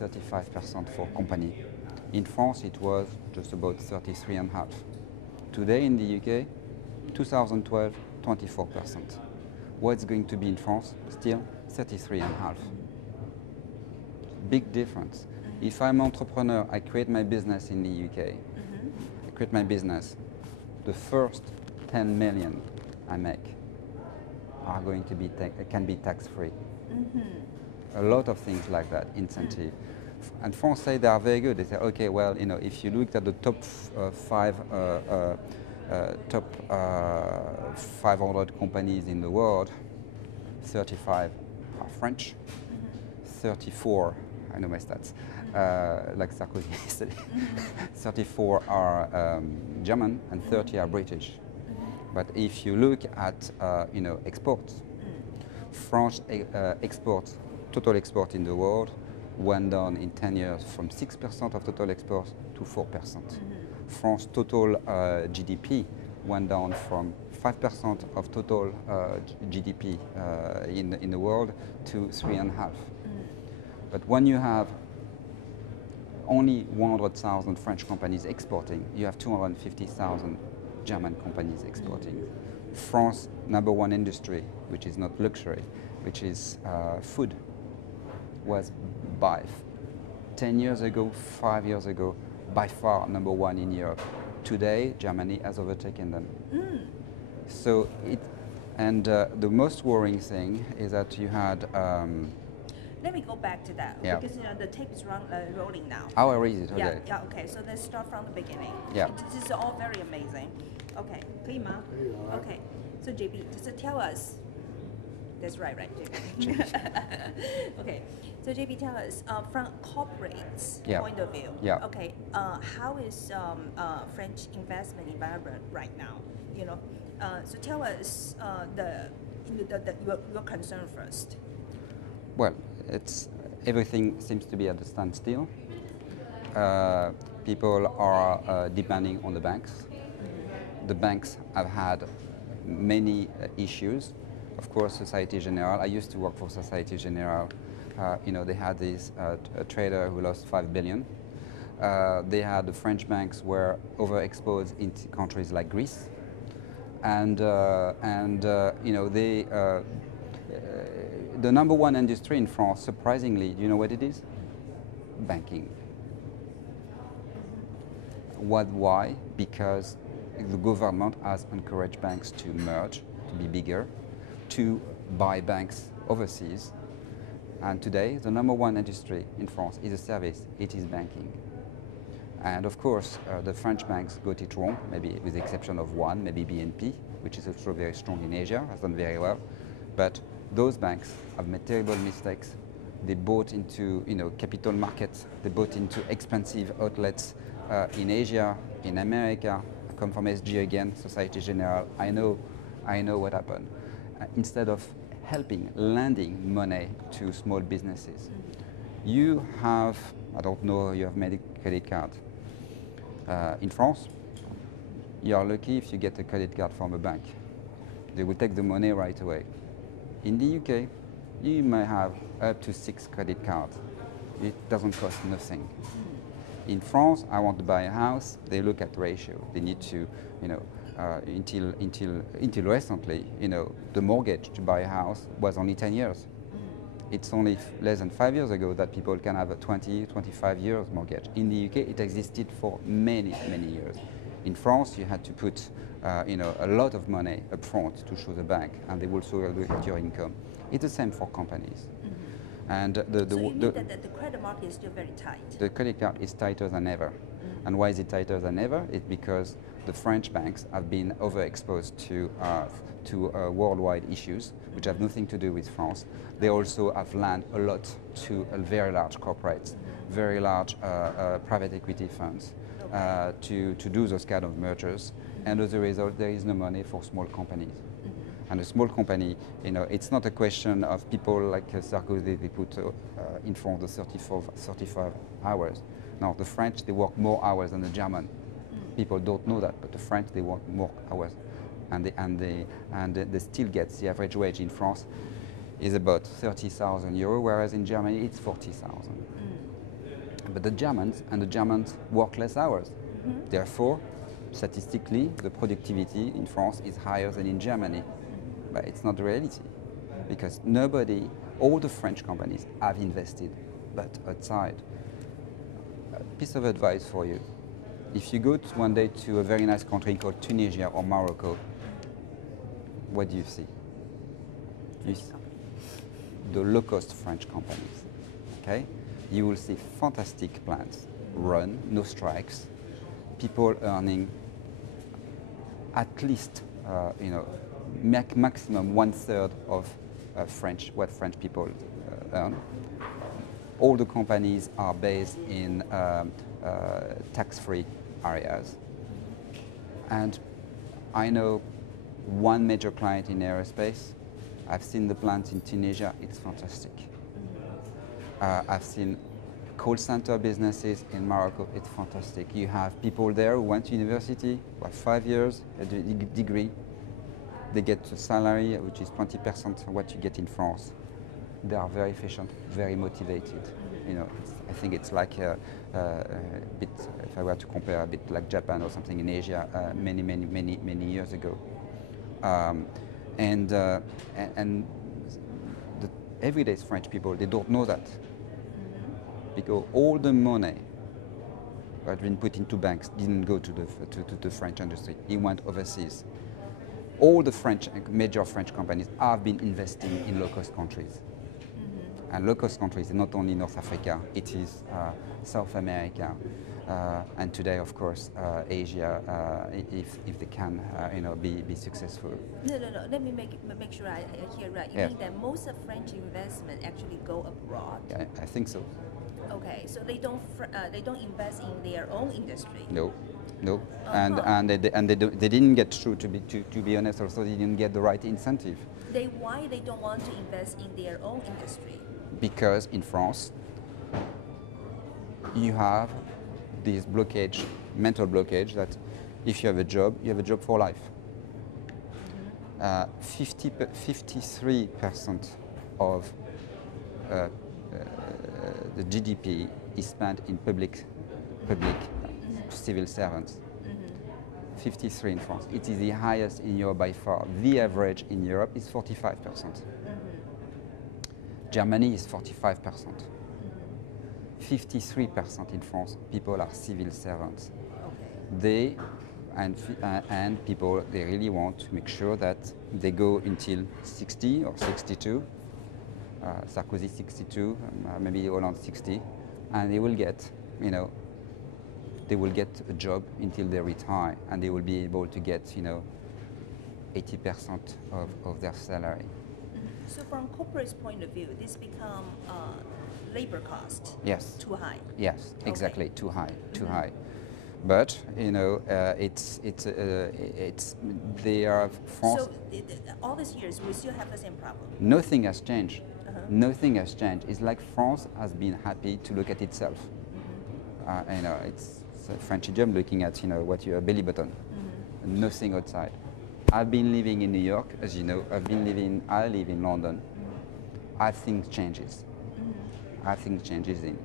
35% for company. In France, it was just about 33.5%. Today in the UK, 2012, 24%. What's going to be in France? Still 33.5%. Big difference. If I'm an entrepreneur, I create my business in the UK. I create my business. The first 10 million I make are going to be can be tax-free. A lot of things like that, incentive. And France say they are very good. They say, okay, well, you know, if you look at the top top 500 companies in the world, 35 are French, 34, I know my stats, like Sarkozy yesterday, 34 are German and 30 are British. But if you look at you know, exports, France exports, total export in the world went down in 10 years from 6% of total exports to 4%. France total GDP went down from 5% of total GDP in the world to 3.5%. But when you have only 100,000 French companies exporting, you have 250,000 German companies exporting. France, #1 industry, which is not luxury, which is food, was by 10 years ago, 5 years ago, by far #1 in Europe. Today, Germany has overtaken them. So the most worrying thing is that you had. Let me go back to that, yeah. because you know, the tape is rolling now. Oh, I read it, okay. Yeah, yeah, okay, so let's start from the beginning. Yeah. This is all very amazing. Okay, 可以吗? Okay, so JB, just tell us, that's right, JB. Okay, so JB, tell us, from corporate's point of view, okay, how is French investment environment right now? You know, so tell us your concern first. Well, everything seems to be at a standstill. People are depending on the banks. The banks have had many issues. Of course, Société Générale. I used to work for Société Générale. You know, they had this trader who lost 5 billion. They had the French banks were overexposed into countries like Greece, and you know the #1 industry in France, surprisingly, do you know what it is? Banking. Why? Because the government has encouraged banks to merge, to be bigger, to buy banks overseas. And today, the #1 industry in France is a service, it is banking. And of course, the French banks got it wrong, maybe with the exception of one, maybe BNP, which is also very strong in Asia, has done very well. But those banks have made terrible mistakes. They bought into, you know, capital markets. They bought into expensive outlets in Asia, in America. I come from SG again, Société Générale. I know what happened. Instead of helping, lending money to small businesses, you have, I don't know, you have made a credit card. In France, you are lucky if you get a credit card from a bank. They will take the money right away. In the UK, you may have up to 6 credit cards. It doesn't cost nothing. In France, I want to buy a house, they look at ratio. They need to, you know, until recently, you know, the mortgage to buy a house was only 10 years. It's only less than 5 years ago that people can have a 20, 25 years mortgage. In the UK, it existed for many, many years. In France, you had to put you know, a lot of money up front to show the bank, and they will also look at your income. It's the same for companies. And so you mean that the credit market is still very tight? The credit card is tighter than ever. And why is it tighter than ever? It's because the French banks have been overexposed to worldwide issues, which have nothing to do with France. They also have lent a lot to very large corporates, very large private equity funds to do those kind of mergers. And as a result, there is no money for small companies. And a small company, you know, it's not a question of people like Sarkozy, they put in front the 35 hours. No, the French, they work more hours than the German. People don't know that, but the French, they work more hours. And they still get, the average wage in France is about 30,000 euros, whereas in Germany it's 40,000. But the Germans work less hours. Therefore, statistically, the productivity in France is higher than in Germany. But it's not the reality, because all the French companies have invested, but outside. A piece of advice for you: if you go one day to a very nice country called Tunisia or Morocco, what do you see? You see the low-cost French companies. Okay, you will see fantastic plants run, no strikes, people earning at least, maximum 1/3 of what French people earn. All the companies are based in tax-free areas. And I know one major client in aerospace. I've seen the plant in Tunisia. It's fantastic. I've seen call center businesses in Morocco. It's fantastic. You have people there who went to university, 5 years, a degree. They get a salary which is 20% of what you get in France. They are very efficient, very motivated. I think it's like a bit, if I were to compare, a bit like Japan or something in Asia many years ago. And the everyday French people, they don't know that, because all the money that had been put into banks didn't go to the French industry. It went overseas. All the major French companies have been investing in low-cost countries. And low-cost countries, not only North Africa, it is South America, and today, of course, Asia, if they can, be successful. No. Let me make sure I hear right. You mean that most of French investment actually go abroad? Yeah, I think so. Okay, so they don't invest in their own industry. No. And they didn't get through. To be honest, also they didn't get the right incentive. Why they don't want to invest in their own industry? Because in France, you have this mental blockage that if you have a job, you have a job for life. 53% of the GDP is spent in public civil servants. 53 in France. It is the highest in Europe by far. The average in Europe is 45%. Germany is 45%. 53% in France, people are civil servants. They really want to make sure that they go until 60 or 62. Sarkozy 62, maybe Hollande 60, and they will get, a job until they retire, and they will be able to get, 80% of their salary. So from corporate's point of view, this become labor cost. Yes. Too high. Yes, exactly. Too high. But it's they are France. So all these years we still have the same problem. Nothing has changed. Nothing has changed. It's like France has been happy to look at itself. It's a French idiom, looking at what your belly button. Nothing outside. I've been living in New York, as you know. I live in London. I think changes.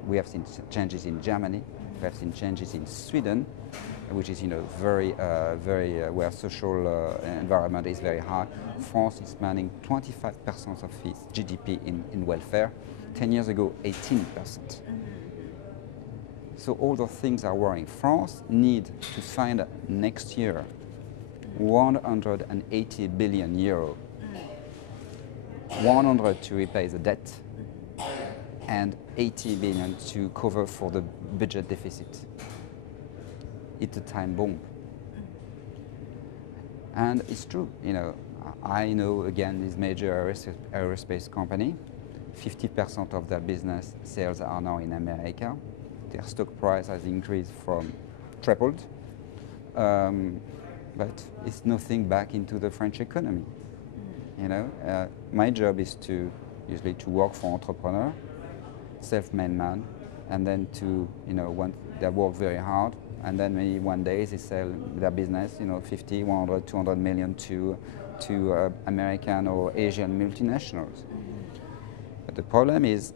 We have seen changes in Germany. We have seen changes in Sweden, which is very where social environment is very high. France is spending 25% of its GDP in welfare. 10 years ago, 18%. So all those things are worrying. France needs to find next year 180 billion euro, 100 to repay the debt, and 80 billion to cover for the budget deficit. It's a time bomb. And it's true, I know, again, this major aerospace company, 50% of their business sales are now in America. Their stock price has increased from tripled, but it's nothing back into the French economy. My job is usually to work for entrepreneur, self-made man, and then they work very hard, and then maybe one day they sell their business, 50, 100, 200 million to American or Asian multinationals. But the problem is,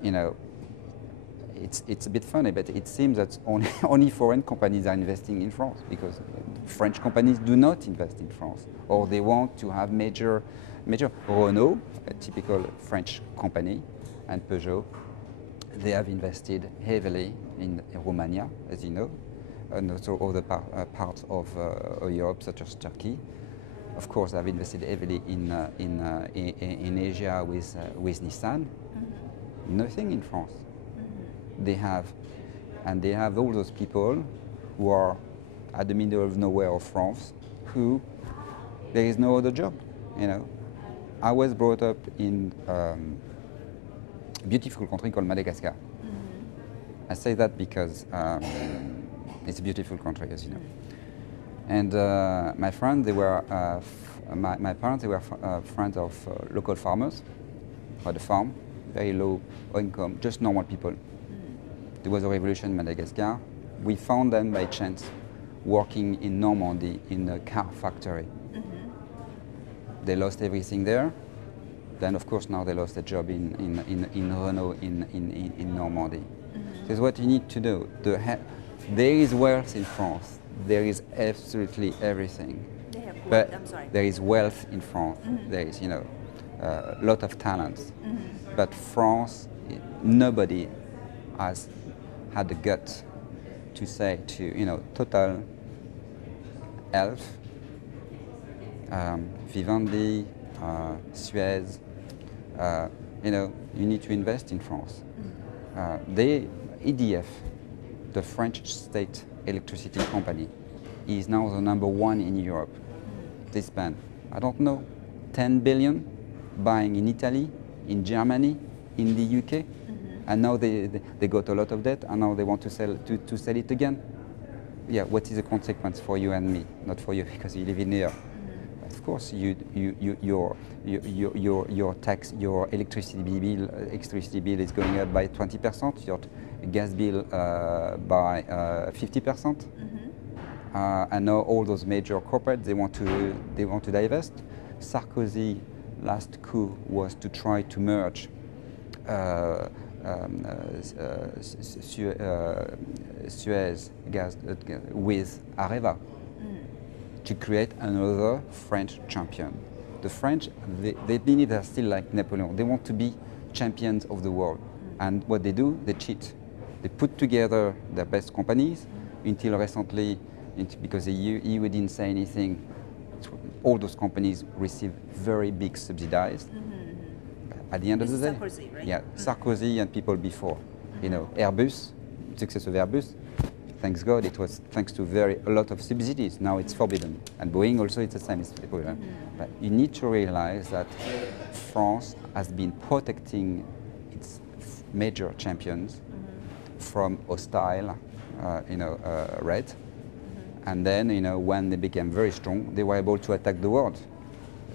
it's a bit funny, but it seems that only, only foreign companies are investing in France because French companies do not invest in France, or they want to have major Renault, a typical French company, and Peugeot. They have invested heavily in Romania, as you know, and also other parts of Europe, such as Turkey. Of course, they've invested heavily in Asia with Nissan. Nothing in France. They have all those people who are at the middle of nowhere of France, who there is no other job. You know, I was brought up in a beautiful country called Madagascar. I say that because it's a beautiful country, as you know. And my friends, they were my parents. They were friends of local farmers, had a farm, very low income, just normal people. There was a revolution in Madagascar. We found them by chance working in Normandy in a car factory. They lost everything there. Then, of course, now they lost a job in Renault in Normandy. This is what you need to do. There is wealth in France. There is absolutely everything. They have what? But I'm sorry. there is wealth in France. There is, you know, a lot of talents. But France, nobody has had the gut to say to, you know, Total, Elf, Vivendi, Suez, you know, you need to invest in France. EDF, the French state electricity company, is now the #1 in Europe. They spend, I don't know, 10 billion buying in Italy, in Germany, in the UK, and now they got a lot of debt, and now they want to sell it again. Yeah, what is the consequence for you and me? Not for you because you live in here. Of course, your tax, your electricity bill is going up by 20%. Your gas bill by 50%. And now all those major corporates, they want to divest. Sarkozy last coup was to try to merge Suez gas with Areva to create another French champion. The French, they believe they're still like Napoleon. They want to be champions of the world. And what they do, they cheat. They put together their best companies until recently, because the EU didn't say anything, all those companies receive very big subsidies. At the end of the day, Sarkozy, right? yeah, Sarkozy and people before. You know, Airbus, success of Airbus, thanks God, it was thanks to a lot of subsidies. Now it's forbidden. And Boeing also, it's the same. It's forbidden. But you need to realize that France has been protecting its major champions from hostile, red. And then, you know, when they became very strong, they were able to attack the world.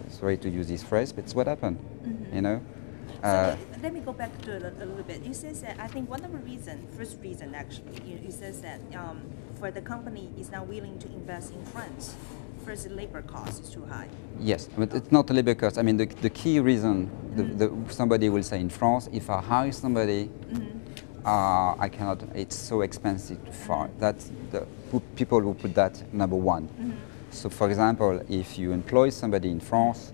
Sorry to use this phrase, but it's what happened. You know. So let me go back to it a little bit. You said that I think one of the first reason actually, you said that for the company is not willing to invest in France. First, the labor cost is too high. Yes, but it's not the labor cost. I mean, the key reason, somebody will say in France, if I hire somebody, I cannot, it's so expensive to fire. That's the people who put that #1. So, for example, if you employ somebody in France,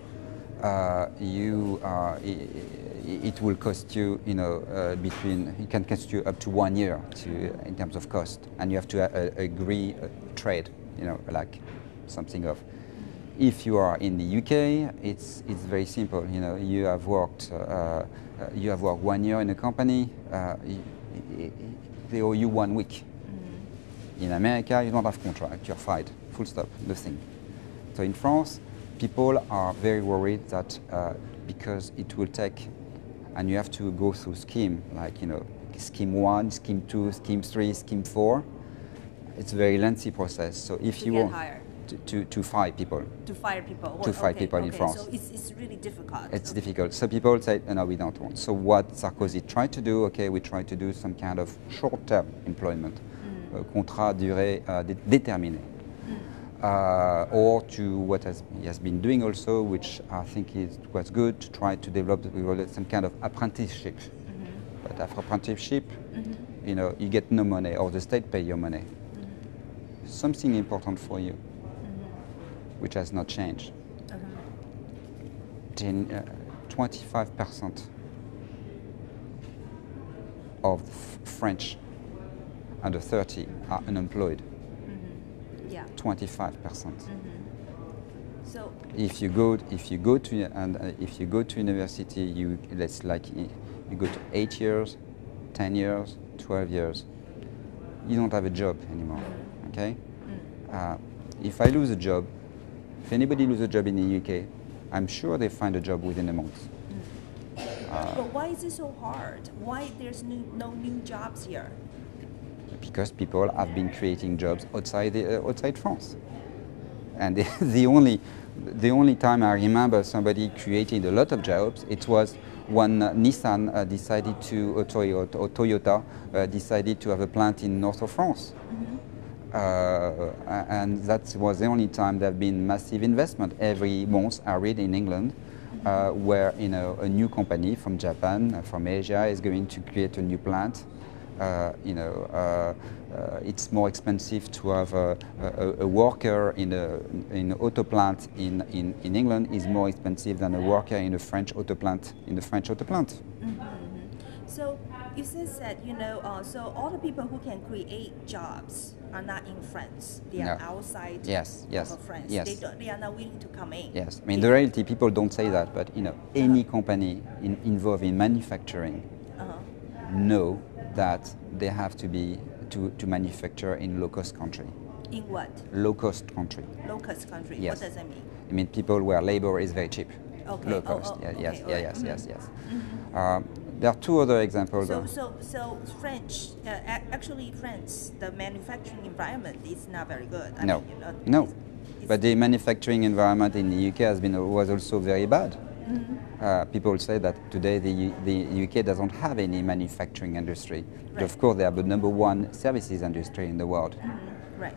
it will cost you, it can cost you up to 1 year in terms of cost, and you have to agree trade, like something of. If you are in the UK, it's very simple. You have worked 1 year in a company, they owe you 1 week. In America, you don't have contract, you're fired, full stop, nothing. So in France, people are very worried that because it will take, and you have to go through scheme, like, scheme 1, scheme 2, scheme 3, scheme 4. It's a very lengthy process. So if you want to fire people. To fire people. To fire people in France. So it's really difficult. It's difficult. So people say, no, we don't want. So what Sarkozy tried to do, we try to do some kind of short-term employment, contrat durée déterminée. Or to what he has been doing also, which I think was good, to try to develop some kind of apprenticeship. But apprenticeship, you get no money, or the state pay your money. Something important for you, which has not changed. 25% of French under 30 are unemployed. Yeah. 25%. So If you go to university, let's like you go to 8 years, 10 years, 12 years, you don't have a job anymore. Okay. If I lose a job, if anybody loses a job in the UK, I'm sure they find a job within a month. but why is it so hard? Why there's no new jobs here? Because people have been creating jobs outside France. And the only time I remember somebody created a lot of jobs, it was when Nissan decided to, or Toyota decided to have a plant in north of France. And that was the only time there have been massive investment. Every month I read in England where a new company from Japan, from Asia is going to create a new plant. It's more expensive to have a worker in an auto plant in England is more expensive than a worker in a French auto plant So you said that so all the people who can create jobs are not in France. They are outside of France. Yes. They are not willing to come in. Yes, I mean the reality, people don't say that, but any company involved in manufacturing know that they have to be to manufacture in low-cost country. In what? Low-cost country. Low-cost country. Yes. What does that mean? I mean people where labor is very cheap. Okay. Low cost. Yes. There are two other examples. So French, actually France, the manufacturing environment is not very good. No. It's But the manufacturing environment in the UK was also very bad. People say that today the UK doesn't have any manufacturing industry. But of course, they are the #1 services industry in the world. Right.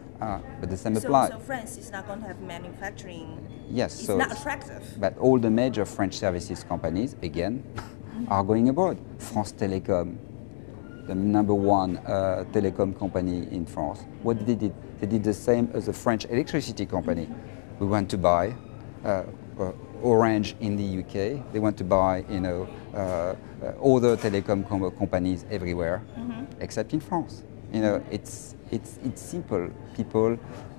But the same applies. So France is not going to have manufacturing. Yes. It's so not attractive. But all the major French services companies, again, are going abroad. France Telecom, the #1 telecom company in France. What they did? They did the same as the French electricity company. We went to buy Orange in the UK. They want to buy, other telecom companies everywhere, except in France. It's simple.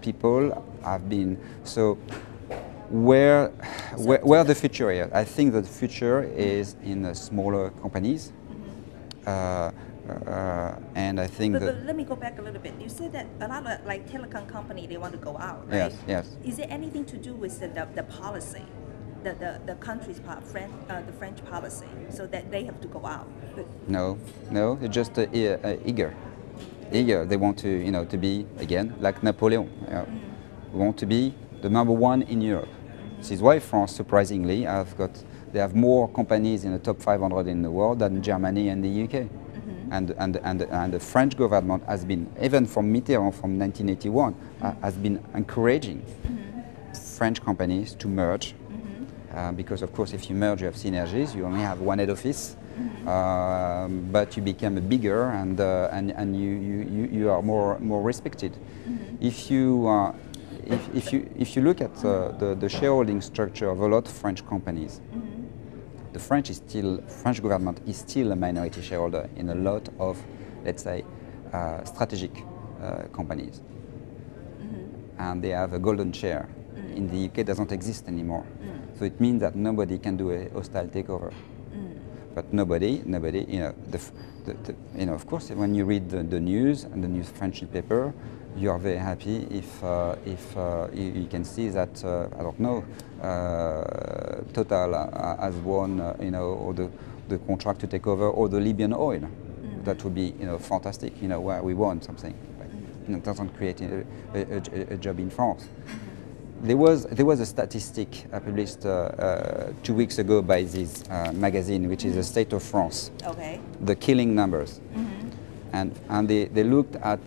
People have been so. Where the future is? I think that the future is in smaller companies. And I think But that. let me go back a little bit. You said that a lot of like telecom company they want to go out, right? Yes. Is there anything to do with the policy, the country's the French policy, so that they have to go out? No, they're just eager. They want to be again like Napoleon. They want to be the #1 in Europe. This is why France, surprisingly, they have more companies in the top 500 in the world than Germany and the UK. And the French government has been, even from Mitterrand from 1981, has been encouraging French companies to merge. Because of course, if you merge, you have synergies. You only have one head office, but you become bigger and you are more respected. If you look at the shareholding structure of a lot of French companies, the French government is still a minority shareholder in a lot of, let's say, strategic companies, and they have a golden share. In the UK, doesn't exist anymore. So it means that nobody can do a hostile takeover. But nobody, of course, when you read the news and the news French newspaper, you are very happy if you can see that I don't know, Total has won, or the contract to take over all the Libyan oil. That would be, fantastic. Where we won something. But, it doesn't create a job in France. There was a statistic published 2 weeks ago by this magazine, which is the State of France. Okay. The killing numbers, and they looked at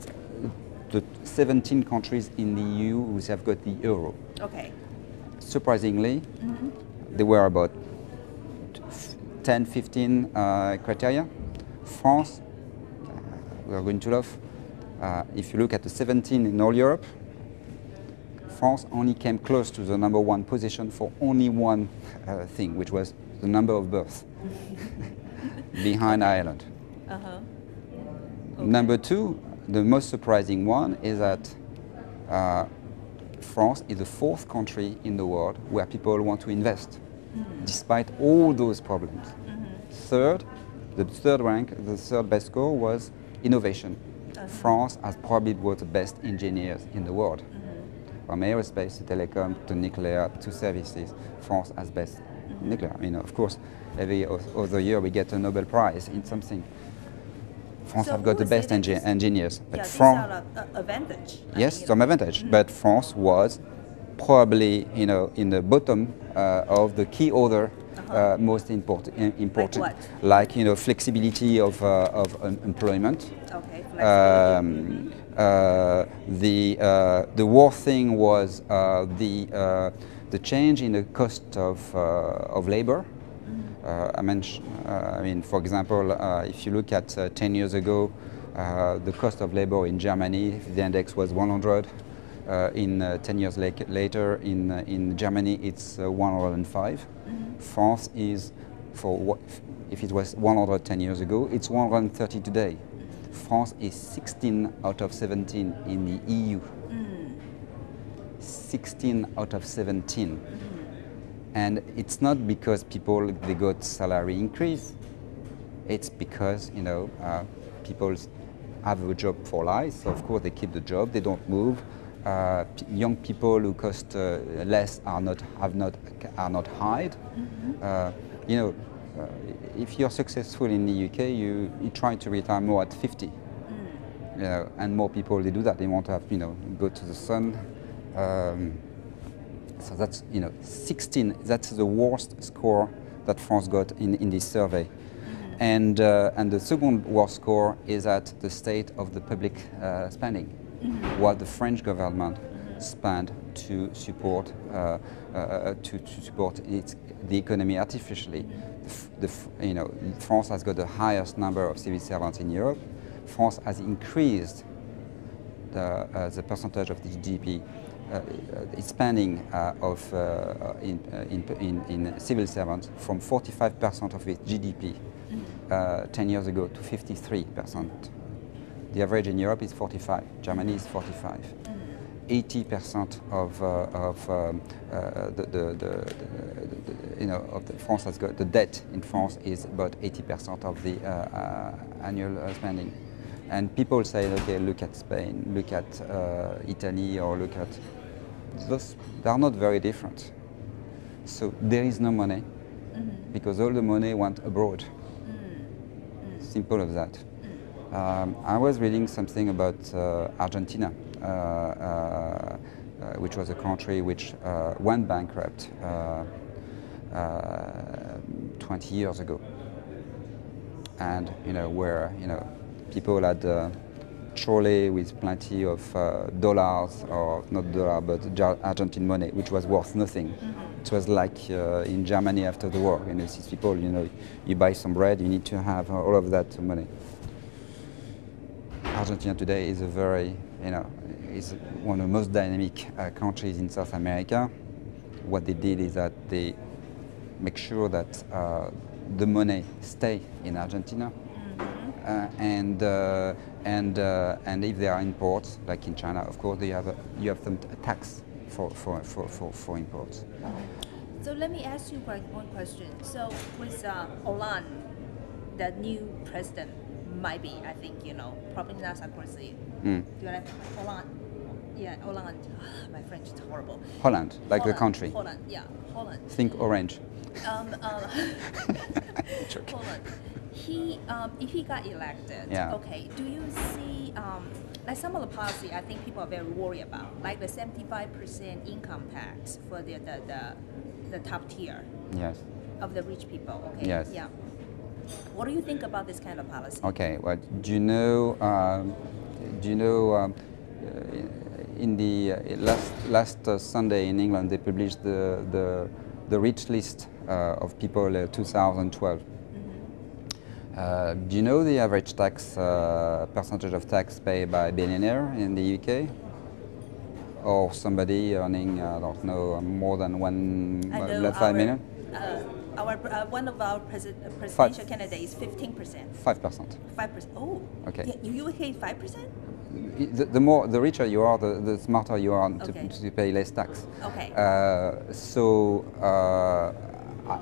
the 17 countries in the EU who have got the euro. Okay. Surprisingly, there were about 10, 15 criteria. France we are going to love. If you look at the 17 in all Europe, France only came close to the number one position for only one thing, which was the number of births, behind Ireland. Uh-huh. Okay. Number two, the most surprising one is that France is the fourth country in the world where people want to invest, despite all those problems. Third, the third rank, the third best score was innovation. France has probably got the best engineers in the world. From aerospace to telecom to nuclear to services, France has best nuclear. I mean, of course, every other year we get a Nobel Prize in something. France have got the best engineers. But Yeah, these France, are an advantage. yes, some advantage. But France was probably, in the bottom of the key other most important, what? like flexibility of employment. Okay, flexibility. The worst thing was the change in the cost of labor. I mean, for example, if you look at 10 years ago, the cost of labor in Germany, the index was 100. In 10 years later, in Germany, it's 105. France is, if it was 110 years ago, it's 130 today. France is 16 out of 17 in the EU. 16 out of 17. And it's not because people, they got salary increase. It's because, people have a job for life. So of course they keep the job, they don't move. Young people who cost less are not hired. If you're successful in the UK, you try to retire more at 50. And more people, they do that. They want to have, go to the sun. So that's, 16. That's the worst score that France got in this survey. And the second worst score is at the state of the public spending, what the French government spent to support the economy artificially. France has got the highest number of civil servants in Europe. France has increased the percentage of the GDP, its spending in civil servants from 45% of its GDP 10 years ago to 53%. The average in Europe is 45. Germany is 45. 80% of France has got the debt in France is about 80% of the annual spending. And people say, okay, look at Spain, look at Italy, or look at those. They are not very different. So there is no money because all the money went abroad. Simple as that. I was reading something about Argentina, which was a country which went bankrupt 20 years ago, and where people had trolley with plenty of dollars, or not dollar, but Argentine money, which was worth nothing. It was like in Germany after the war. These people, you buy some bread, you need to have all of that money. Argentina today is is one of the most dynamic countries in South America. What they did is that they make sure that the money stay in Argentina, and if there are imports, like in China, of course, you have some tax for imports. So let me ask you one question. So with Hollande, the new president, might be, I think, probably not Sarkozy. Do you like Hollande? Yeah, Hollande. My French is horrible. Holland, like the country. Holland, yeah, Holland. Think orange. Holland. He, if he got elected, Yeah. okay, do you see, like some of the policy I think people are very worried about, like the 75% income tax for the top tier Yes. of the rich people, okay? Yes. Yeah. What do you think about this kind of policy? Okay. Well, do you know? In the last Sunday in England, they published the rich list of people 2012. Do you know the average tax percentage of tax paid by a billionaire in the UK? Or somebody earning, I don't know, more than I know 5 million? one of our presidential candidates is 15%. 5%. 5%. Oh, Okay. You pay 5%? The richer you are, the smarter you are to pay less tax. Okay.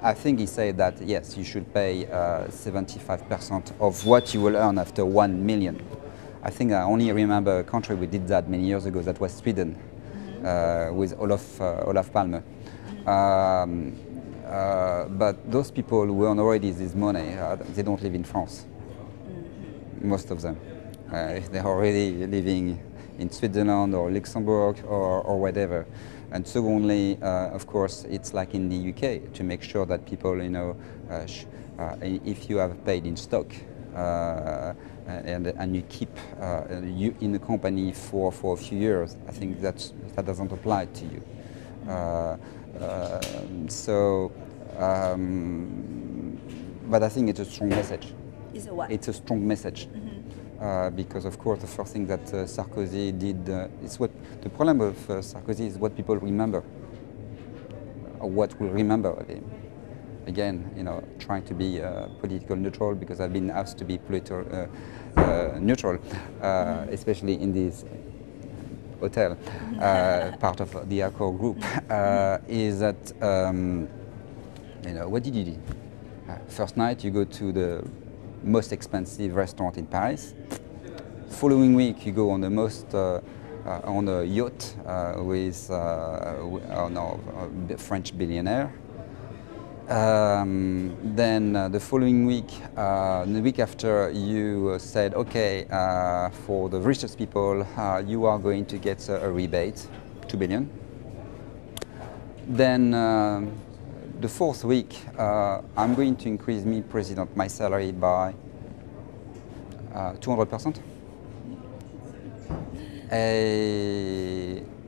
I think he said that yes, you should pay 75% of what you will earn after 1 million. I think I only remember a country we did that many years ago. That was Sweden, with Olaf Palme. But those people who earn already this money, they don't live in France. Most of them. They're already living in Switzerland or Luxembourg or whatever. And secondly, of course, it's like in the UK to make sure that people, if you have paid in stock and you keep you in the company for a few years, I think that doesn't apply to you. But I think it's a strong message. Is it what? It's a strong message. Because of course the first thing that Sarkozy did, it's what the problem of Sarkozy is what people remember, or what will remember of him. Again, trying to be political neutral, because I've been asked to be political neutral, especially in this hotel, part of the Accor group, is that what did you do? First night you go to the most expensive restaurant in Paris. Following week you go on the most on a yacht with a French billionaire. Then the following week, the week after, you said, okay, for the richest people, you are going to get a rebate, 2 billion. Then the fourth week, I'm going to increase, me, President, my salary by 200%.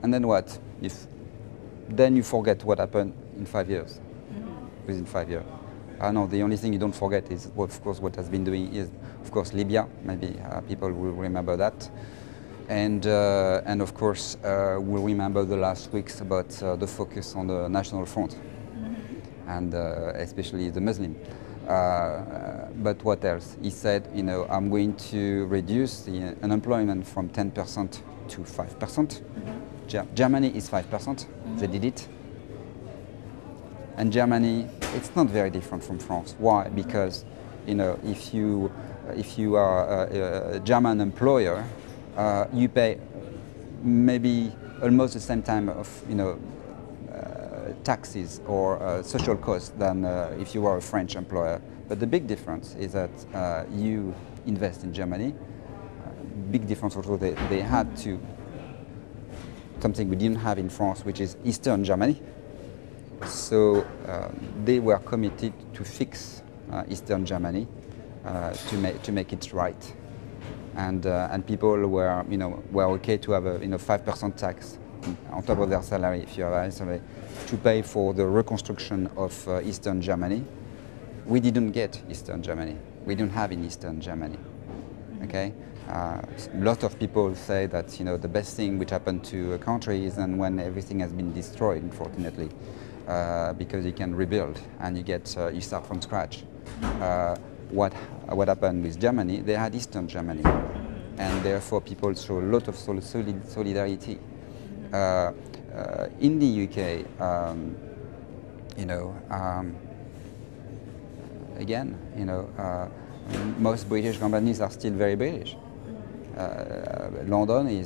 And then what? Then you forget what happened in 5 years. Within 5 years. No, the only thing you don't forget is, of course, what has been doing is, of course, Libya. Maybe people will remember that. And of course, we'll remember the last weeks about the focus on the National Front, and especially the Muslim. But what else? He said, I'm going to reduce the unemployment from 10% to 5%. Germany is 5%. They did it. And Germany, it's not very different from France. Why? Because, if you are a German employer, you pay maybe almost the same time of, taxes or social costs than if you are a French employer. But the big difference is that you invest in Germany. Big difference also, they had to, something we didn't have in France, which is Eastern Germany. So they were committed to fix Eastern Germany to make it right, and people were okay to have a 5% tax on top of their salary if you have a salary, to pay for the reconstruction of Eastern Germany. We didn't get Eastern Germany. We don't have in Eastern Germany. Okay. A lot of people say that the best thing which happened to a country is when everything has been destroyed, unfortunately. Because you can rebuild and you start from scratch. What happened with Germany? They had Eastern Germany, and therefore people show a lot of solidarity. In the UK, again, most British companies are still very British. London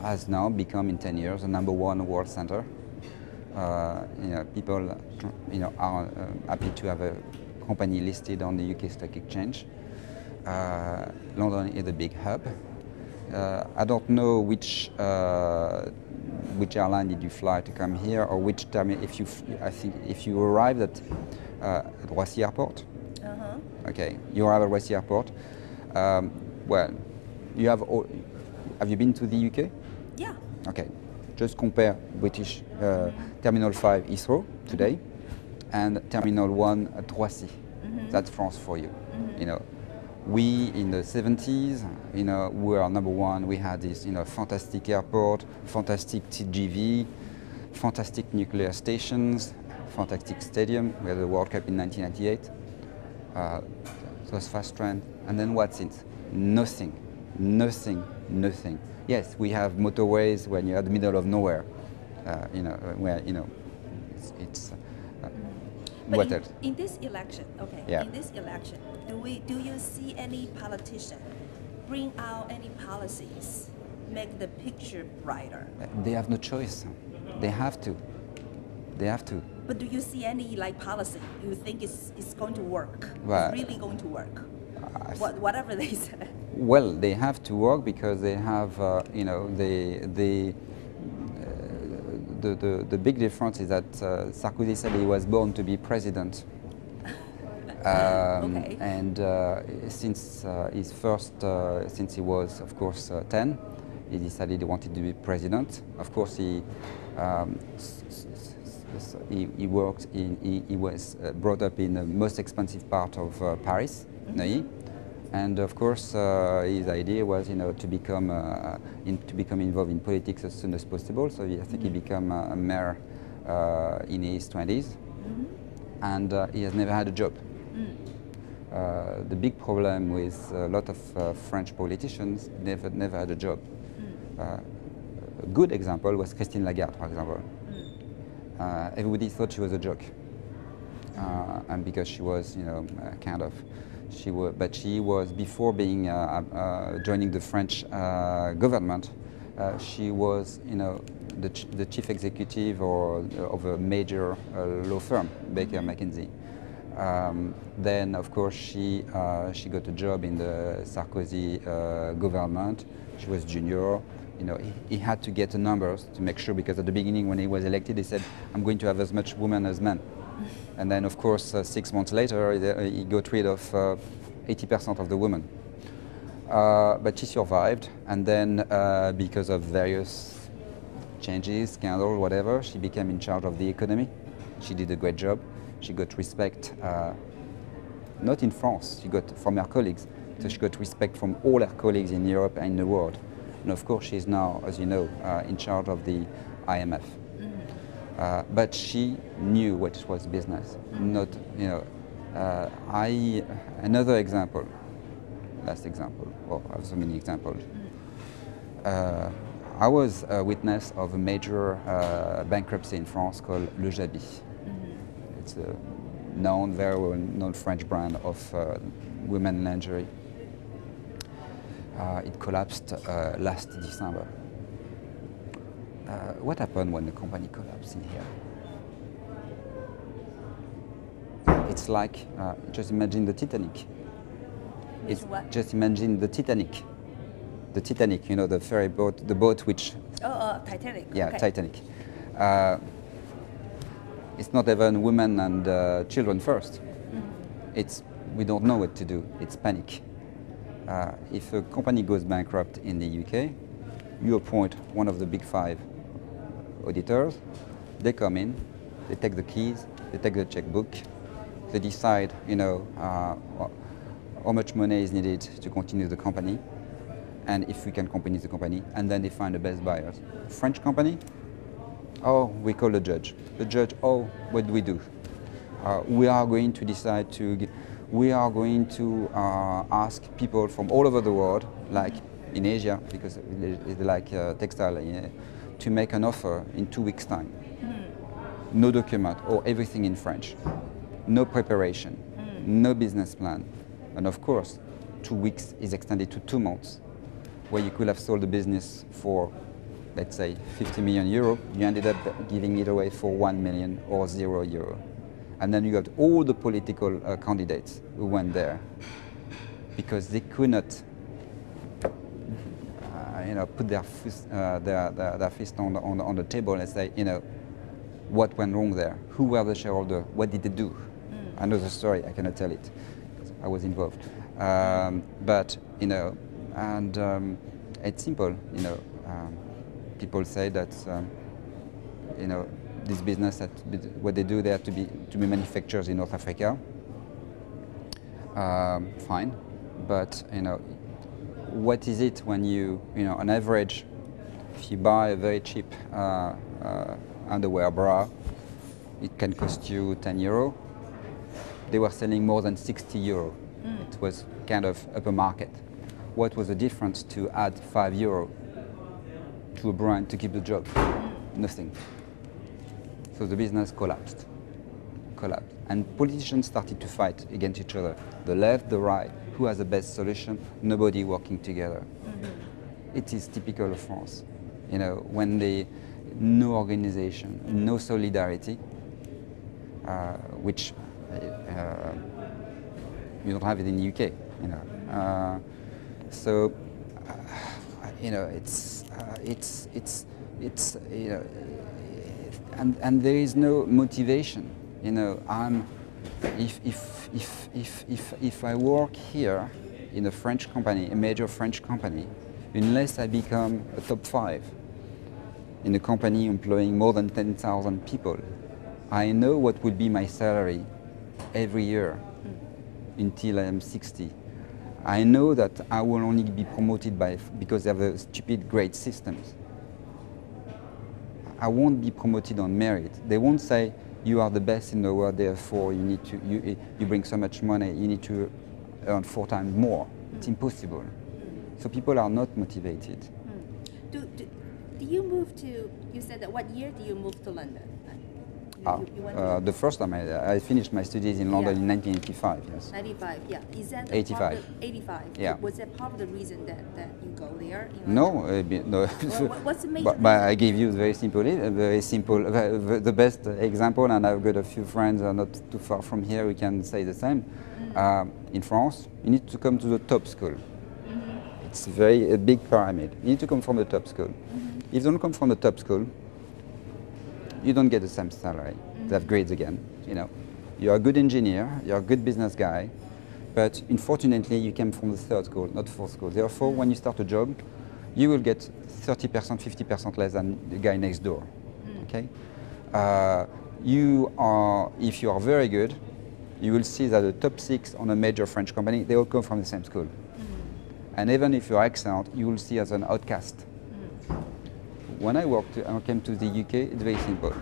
has now become in 10 years the #1 world center. People are happy to have a company listed on the UK Stock Exchange. London is a big hub. I don't know which airline did you fly to come here, or which terminal. I think if you arrived at Roissy Airport. Okay, you arrive at Roissy Airport. Well, have you been to the UK? Yeah. Okay. Just compare British Terminal 5 Heathrow today and Terminal 1 at Roissy. That's France for you. You know, we in the 70s, you know, we were number one. We had this, you know, fantastic airport, fantastic TGV, fantastic nuclear stations, fantastic stadium. We had the World Cup in 1998. It was fast trend. And then what since? Nothing, nothing, nothing. Yes, we have motorways when you're at the middle of nowhere, you know, where, you know, it's But what else? in this election, okay, Yeah. in this election, do you see any politician bring out any policies, make the picture brighter? They have no choice. They have to. They have to. But do you see any like policy you think is going to work? Well, it's really going to work? I th- Whatever they say. Well, they have to work because they have, you know, the big difference is that Sarkozy said he was born to be president. Okay. And since his first, since he was, of course, 10, he decided he wanted to be president. Of course, he worked in, he was brought up in the most expensive part of Paris, Neuilly. And of course, his idea was, you know, to become involved in politics as soon as possible. So I think he became a mayor in his 20s, and he has never had a job. The big problem with a lot of French politicians never had a job. A good example was Christine Lagarde, for example. Everybody thought she was a joke, and because she was, you know, kind of. But she was, before being joining the French government, she was, you know, the chief executive of a major law firm, Baker McKinsey. Then, of course, she got a job in the Sarkozy government. She was junior. You know, he had to get the numbers to make sure, because at the beginning, when he was elected, he said, "I'm going to have as much women as men." And then, of course, 6 months later, he got rid of 80% of the women. But she survived, and then because of various changes, scandal, whatever, she became in charge of the economy. She did a great job. She got respect, not in France, she got from her colleagues. So she got respect from all her colleagues in Europe and in the world. And of course, she's now, as you know, in charge of the IMF. But she knew what was business, not, you know, another example, last example, well, I have so many examples. I was a witness of a major bankruptcy in France called Le Jabi. It's a known, very well known French brand of women lingerie. It collapsed last December. What happened when the company collapsed in here? It's like, just imagine the Titanic. It's what? Just imagine the Titanic. The Titanic, you know, the ferry boat, the boat which... Titanic. Yeah, okay. Titanic. It's not even women and children first. We don't know what to do. It's panic. If a company goes bankrupt in the UK, you appoint one of the big 5 auditors. They come in, they take the keys, they take the checkbook, they decide, you know, how much money is needed to continue the company, and if we can continue the company, and then they find the best buyers. French company, oh, we call the judge. The judge, oh, what do we do? We are going to decide to, we are going to ask people from all over the world, like in Asia, because it's like textile, to make an offer in 2 weeks' time. No document, or everything in French. No preparation, no business plan. And of course, 2 weeks is extended to 2 months, where you could have sold the business for, let's say, 50 million euro. You ended up giving it away for 1 million or €0. And then you got all the political candidates who went there because they could not, you know, put their fist on the table and say, you know, what went wrong there? Who were the shareholders? What did they do? I know the story. I cannot tell it. I was involved. But, you know, and it's simple. You know, people say that, you know, this business, what they do, they have to be manufacturers in North Africa. fine, but what is it when on average, if you buy a very cheap underwear bra, it can cost you 10 euro. They were selling more than 60 euro. It was kind of upper market. What was the difference to add 5 euro to a brand to keep the job? Nothing. So the business collapsed. And politicians started to fight against each other. The left, the right, who has the best solution? Nobody working together. It is typical of France. When no organization, no solidarity, which you don't have it in the UK. So and there is no motivation. If I work here in a French company, a major French company, unless I become a top 5 in a company employing more than 10,000 people, I know what would be my salary every year until I am 60. I know that I will only be promoted because they have a stupid grade systems. I won't be promoted on merit. They won't say, you are the best in the world, therefore you bring so much money, you need to earn 4 times more. It's impossible. So people are not motivated. Do you move to, you said that what year do you move to London? You went to The first time I finished my studies in London in 1985, yes. 95, yeah. Is that 85. 85? Yeah. Was that part of the reason that you go there? No, no. What's the major but I gave you very simple, the best example, and I've got a few friends not too far from here who can say the same. In France, you need to come to the top school. It's a big pyramid. You need to come from the top school. If you don't come from the top school, you don't get the same salary. They have grades again. You're a good engineer, you're a good business guy, but unfortunately you came from the third school, not fourth school. Therefore, when you start a job, you will get 30%, 50% less than the guy next door. Okay? If you are very good, you will see that the top 6 on a major French company, they all come from the same school. And even if you're excellent, you will see as an outcast. When I came to the UK, it's very simple.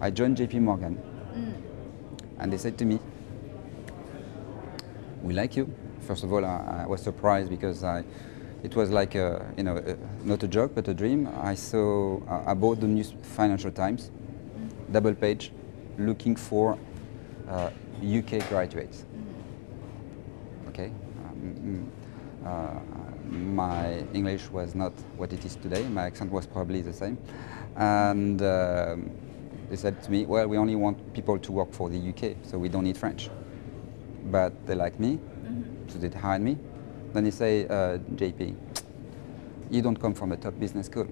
I joined JP Morgan, and they said to me, we like you. First of all, I was surprised because it was like not a joke, but a dream. I bought the new Financial Times, double page, looking for UK graduates. Okay. My English was not what it is today. My accent was probably the same. And they said to me, well, we only want people to work for the UK, so we don't need French. But they like me, so they hired me. Then they say, JP, you don't come from a top business school.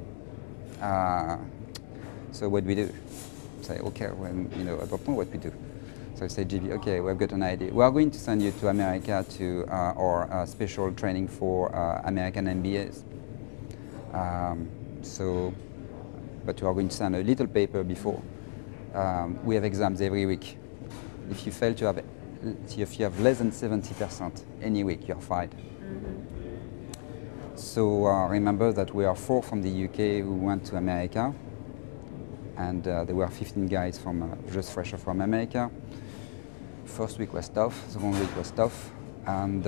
So what do we do? Say, okay, well, I don't know what we do. So I say, JP, okay, we've got an idea. We are going to send you to America to our special training for American MBAs. But we are going to send a little paper before. We have exams every week. If you fail to have, if you have less than 70% any week, you're fired. So remember that we are 4 from the UK who went to America, and there were 15 guys from just fresher from America. First week was tough, second week was tough, and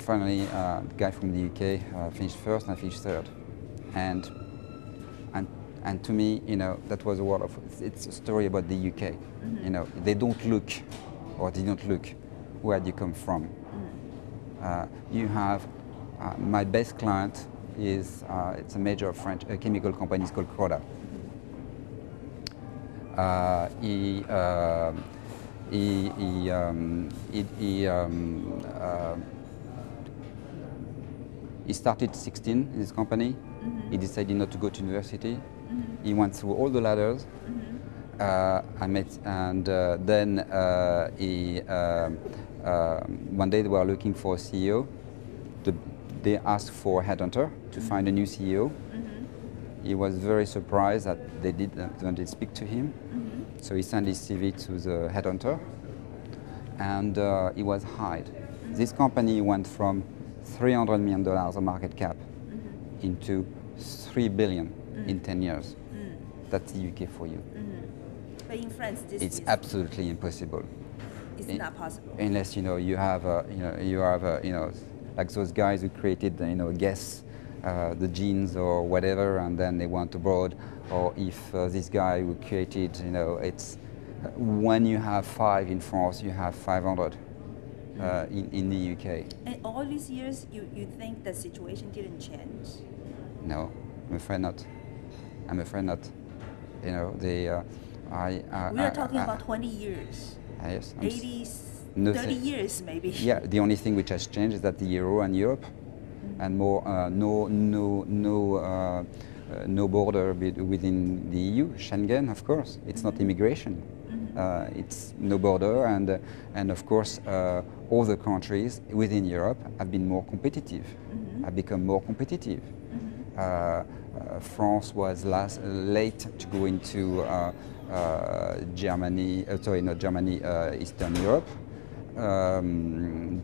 finally the guy from the UK finished first and I finished third. And to me, that was it's a story about the UK. They don't look, or didn't look, where do you come from. You have my best client is it's a major French chemical company. It's called Croda. He started 16 in this company. He decided not to go to university. He went through all the ladders. I met, and then one day they were looking for a CEO. They asked for a headhunter to find a new CEO. He was very surprised that they didn't speak to him. So he sent his CV to the headhunter, and he was hired. This company went from $300 million of market cap into 3 billion in 10 years. That's the UK for you. But in France, this It's is absolutely impossible. it's not possible. Unless you have like those guys who created guess the genes or whatever, and then they went abroad, or if this guy who created it's when you have 5 in France, you have 500 in the UK. And all these years, you think the situation didn't change? No, I'm afraid not. I'm afraid not. We are talking about 20 years. Yes, 80, nothing. 30 years maybe. Yeah, the only thing which has changed is that the euro and Europe, and more no border within the EU. Schengen, of course, it's not immigration. It's no border, and of course, all the countries within Europe have been more competitive, have become more competitive. France was late to go into Germany, Eastern Europe. And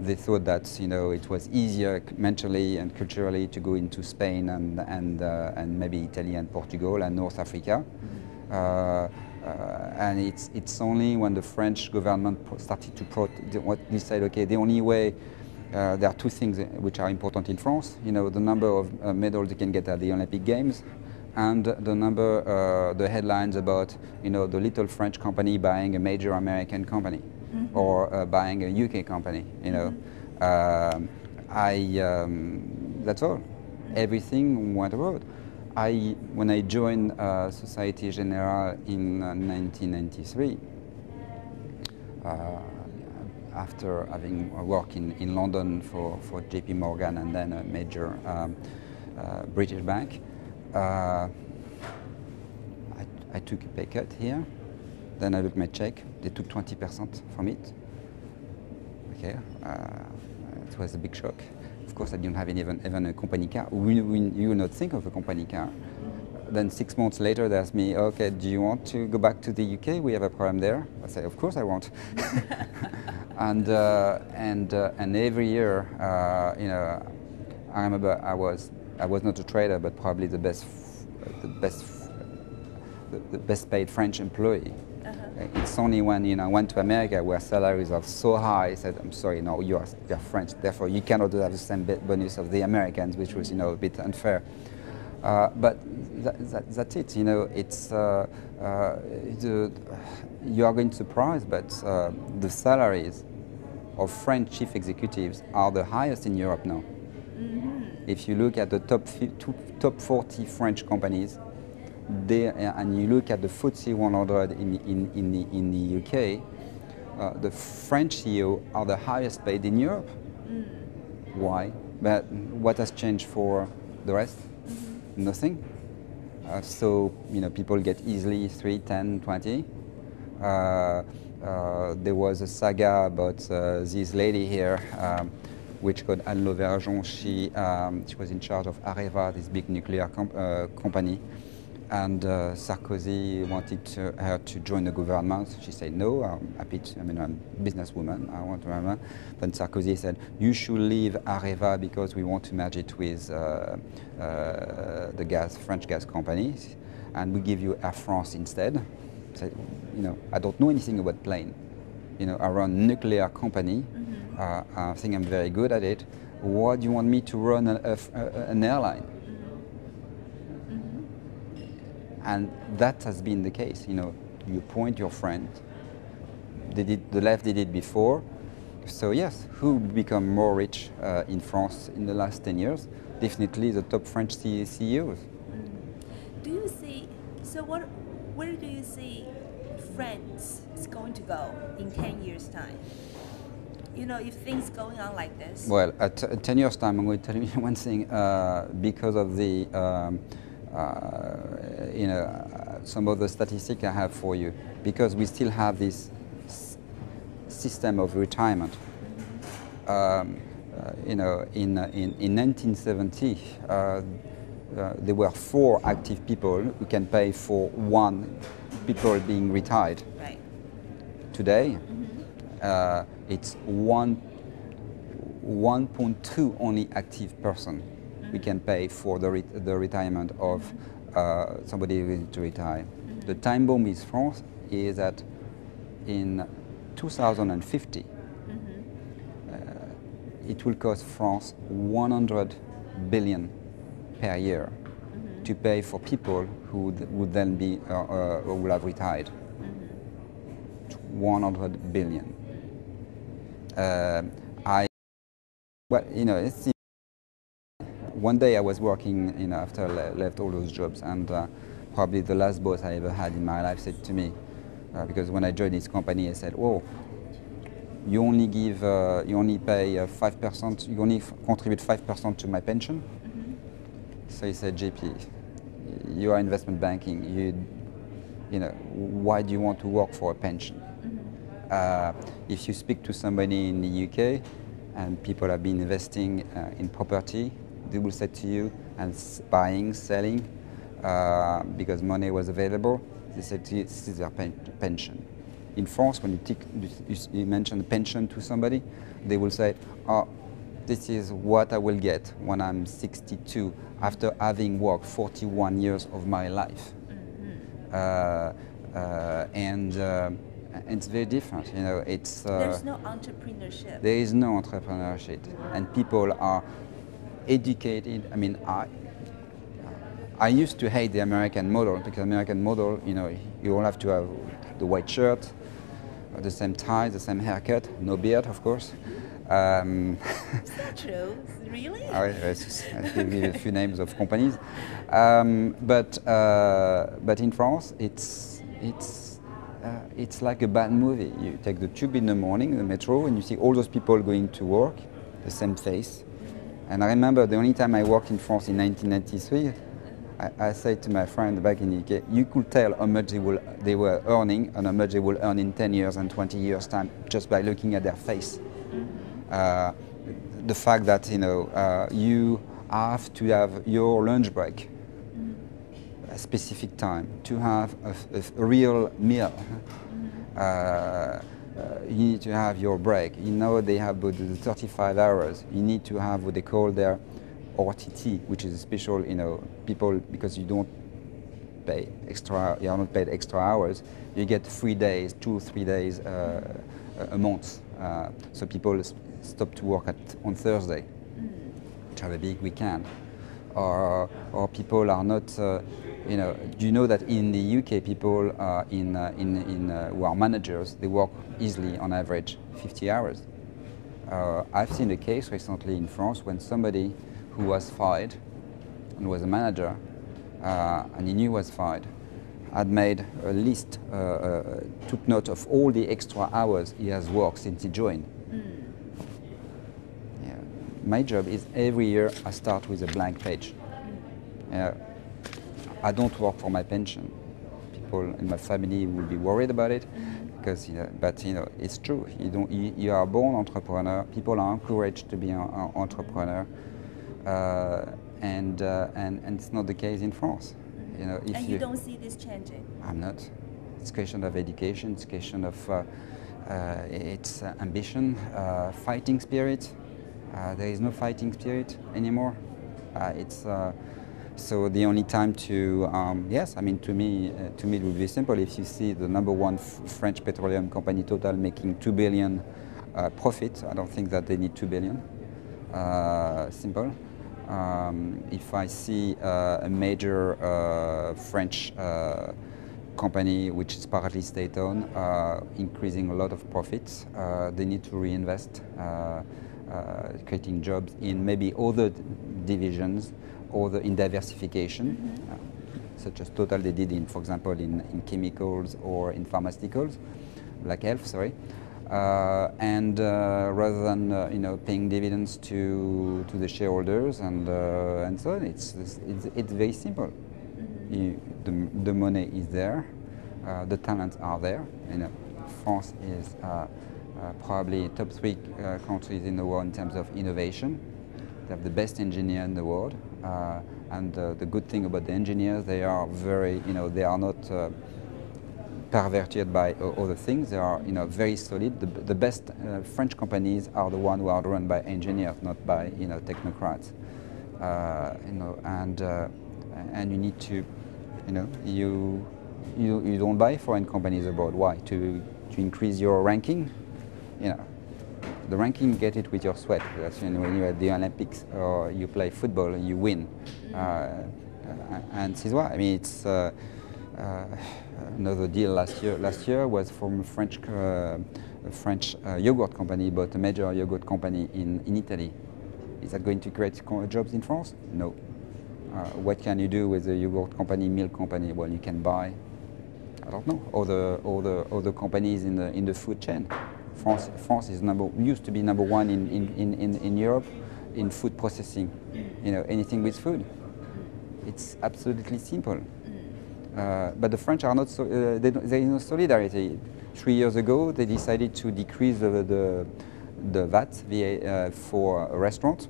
they thought that it was easier mentally and culturally to go into Spain and maybe Italy and Portugal and North Africa. And it's only when the French government started to decide, okay, the only way. There are 2 things which are important in France. The number of medals you can get at the Olympic Games, and the number, the headlines about the little French company buying a major American company, or buying a UK company. That's all. Everything went abroad. When I joined Société Générale in 1993. After having worked in London for JP Morgan and then a major British bank, I took a pay cut here. Then I looked at my check. They took 20% from it. Okay, it was a big shock. Of course, I didn't have even a company car. You would not think of a company car. Then 6 months later, they asked me, okay, do you want to go back to the UK? We have a problem there. I said, of course I want. And every year, I remember I was not a trader, but probably the best paid French employee. It's only when I went to America where salaries are so high. I said, I'm sorry, no, you're French, therefore you cannot have the same bonus of the Americans, which was a bit unfair. But that's it. It's you are going to surprise, but the salaries of French chief executives are the highest in Europe now. If you look at the top 40 French companies, and you look at the FTSE 100 in the UK, the French CEO are the highest paid in Europe. Why? But what has changed for the rest? Nothing. So people get easily 3, 10, 20. There was a saga about this lady here, which called Anne Lauvergeon. She was in charge of Areva, this big nuclear company, and Sarkozy wanted her to join the government. She said no. I'm happy. I'm a businesswoman. I want to run. Then Sarkozy said, you should leave Areva because we want to merge it with the French gas companies, and we give you Air France instead. Said, I don't know anything about plane. I run nuclear company. I think I'm very good at it. Why do you want me to run an airline? And that has been the case. You appoint your friend. The left did it before. So yes, who become more rich in France in the last 10 years? Definitely the top French CEOs. Do you see? So where do you see France is going to go in 10 years' time? If things going on like this. Well, at 10 years' time, I'm going to tell you one thing. Because of the some of the statistics I have for you, because we still have this system of retirement. In 1970, there were 4 active people who can pay for 1 people being retired. Right. Today, it's 1.2 only active person we can pay for the retirement of somebody who is to retire. The time bomb in France is that in 2050, it will cost France 100 billion per year to pay for people who would then be or will have retired. 100 billion. Well, it's one day I was working, after I left all those jobs, and probably the last boss I ever had in my life said to me, because when I joined this company, I said, "Oh, you only pay 5%, you only contribute 5% to my pension." So he said, "JP, you are investment banking. Why do you want to work for a pension? If you speak to somebody in the UK, and people have been investing in property, they will say to you, and buying, selling, because money was available, they said to you, this is their pension." In France, when you mention pension to somebody, they will say, "Oh, this is what I will get when I'm 62 after having worked 41 years of my life." And it's very different. It's there's no entrepreneurship. There is no entrepreneurship, and people are educated. I mean, I used to hate the American model, because American model, you all have to have the white shirt, the same tie, the same haircut, no beard, of course. Is that true? Really? I can give you a few names of companies, but in France, it's like a bad movie. You take the tube in the morning, the metro, and you see all those people going to work, the same face. And I remember the only time I worked in France in 1993, I said to my friend back in the UK, you could tell how much they were earning and how much they will earn in 10 years and 20 years' time just by looking at their face. The fact that you have to have your lunch break a specific time to have a real meal. You need to have your break. They have the 35 hours. You need to have what they call their RTT, which is a special, people, because you don't pay extra, you are not paid extra hours. You get 3 days, 2 or 3 days a month. So people stop to work on Thursday, which have a big weekend. Or people are not, do you know that in the UK people who are managers, they work easily on average 50 hours. I've seen a case recently in France when somebody who was fired and was a manager, and he knew he was fired, had made a list, took note of all the extra hours he has worked since he joined. Yeah. My job is every year I start with a blank page. I don't work for my pension. People in my family will be worried about it, because but it's true. You are born entrepreneur. People are encouraged to be an entrepreneur, and it's not the case in France. If and you don't see this changing. I'm not. It's a question of education. It's a question of it's ambition, fighting spirit. There is no fighting spirit anymore. So the only time to, yes, I mean, to me it would be simple. If you see the number one French petroleum company, Total, making 2 billion profit, I don't think that they need 2 billion. Simple. If I see a major French company, which is partly state-owned, increasing a lot of profits, they need to reinvest, creating jobs in maybe other divisions, or in diversification, such as Total they did for example, in chemicals or in pharmaceuticals, like health, sorry. And rather than paying dividends to the shareholders and so on, it's very simple. The money is there, the talents are there. France is probably top 3 countries in the world in terms of innovation. They have the best engineer in the world, and the good thing about the engineers, they are very, they are not perverted by other things. They are, very solid. The best French companies are the ones who are run by engineers, not by, technocrats. And you need to, you don't buy foreign companies abroad. Why? To increase your ranking? The ranking, you get it with your sweat. That's when you're at the Olympics or you play football and you win. And this is why. I mean, it's another deal last year was from a French yogurt company, but a major yogurt company in Italy. Is that going to create jobs in France? No. What can you do with a yogurt company, milk company? Well, you can buy, I don't know, other companies in the food chain. France is used to be number one in Europe in food processing. Anything with food. It's absolutely simple. But the French are not so. There is no solidarity. 3 years ago, they decided to decrease the VAT for a restaurant.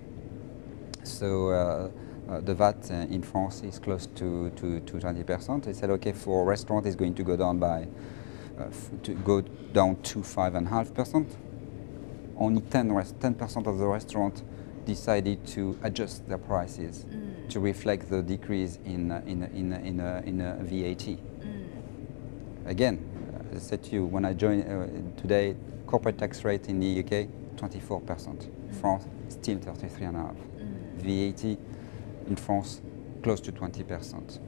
So the VAT in France is close to 20%. They said, okay, for a restaurant, it's going to go down to 5.5%. Only 10% of the restaurant decided to adjust their prices to reflect the decrease in VAT. Again, as I said to you, when I joined today, corporate tax rate in the UK, 24%. France, still 33.5%. VAT in France, close to 20%.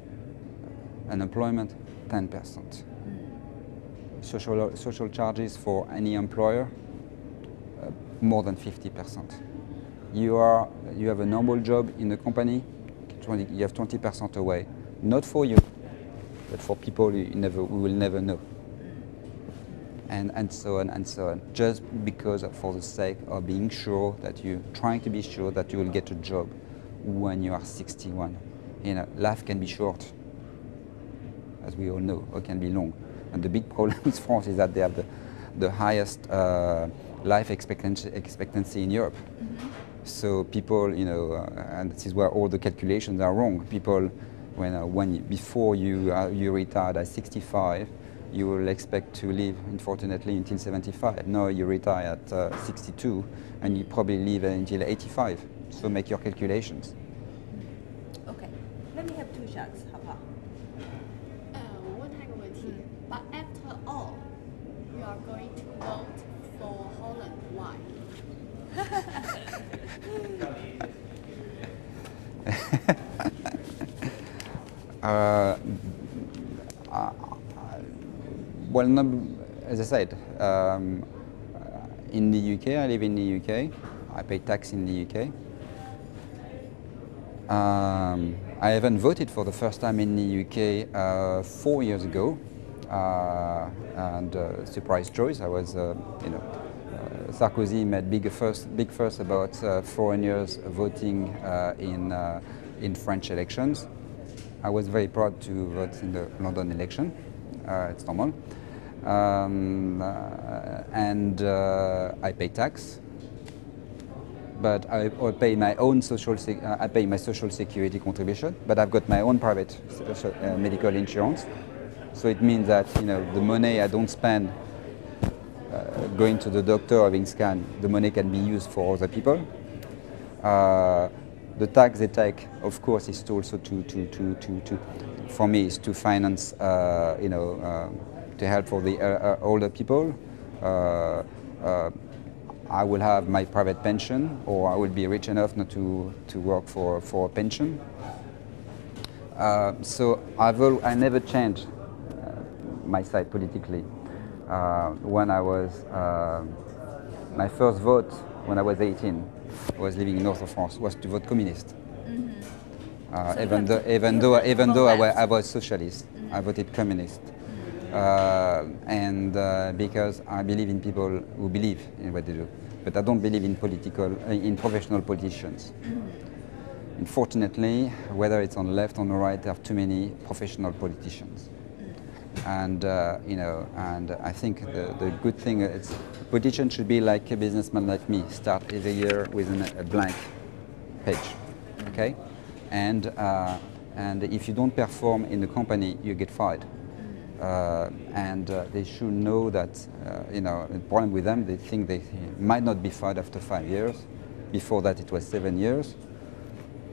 Unemployment, 10%. Social charges for any employer, more than 50%. You have a normal job in the company, you have 20% away, not for you, but for people who will never know, and so on and so on. Just because for the sake of being sure that trying to be sure that you will get a job when you are 61. Life can be short, as we all know, or can be long. And the big problem with France is that they have the highest life expectancy in Europe. So people, and this is where all the calculations are wrong. People, before you retire at 65, you will expect to live, unfortunately, until 75. Now you retire at 62, and you probably live until 85. So make your calculations. Okay, let me have 2 shots. 好不好？我问他一个问题。But after all, you are going to vote for Holland. Why? Well, as I said, in the UK, I live in the UK. I pay tax in the UK. I haven't voted for the first time in the UK 4 years ago, and surprise choice. I was, Sarkozy made big fuss about foreigners voting in French elections. I was very proud to vote in the London election. It's normal, and I pay tax. But I pay my own social security contribution. But I've got my own private medical insurance. So it means that the money I don't spend going to the doctor or having scan, the money can be used for other people. The tax they take, of course, is also for me is to finance, to help for the older people. I will have my private pension, or I will be rich enough not to work for a pension. So I never changed my side politically. When I was my first vote when I was 18, I was living in north of France, was to vote communist. So even though I was socialist, I voted communist. And because I believe in people who believe in what they do, but I don't believe in professional politicians. Unfortunately, whether it's on the left or on the right, there are too many professional politicians. And and I think the good thing is, a politician should be like a businessman like me. Start every year with a blank page, okay? And if you don't perform in the company, you get fired. and they should know that, the problem with them, they think they might not be fired after 5 years. Before that, it was 7 years.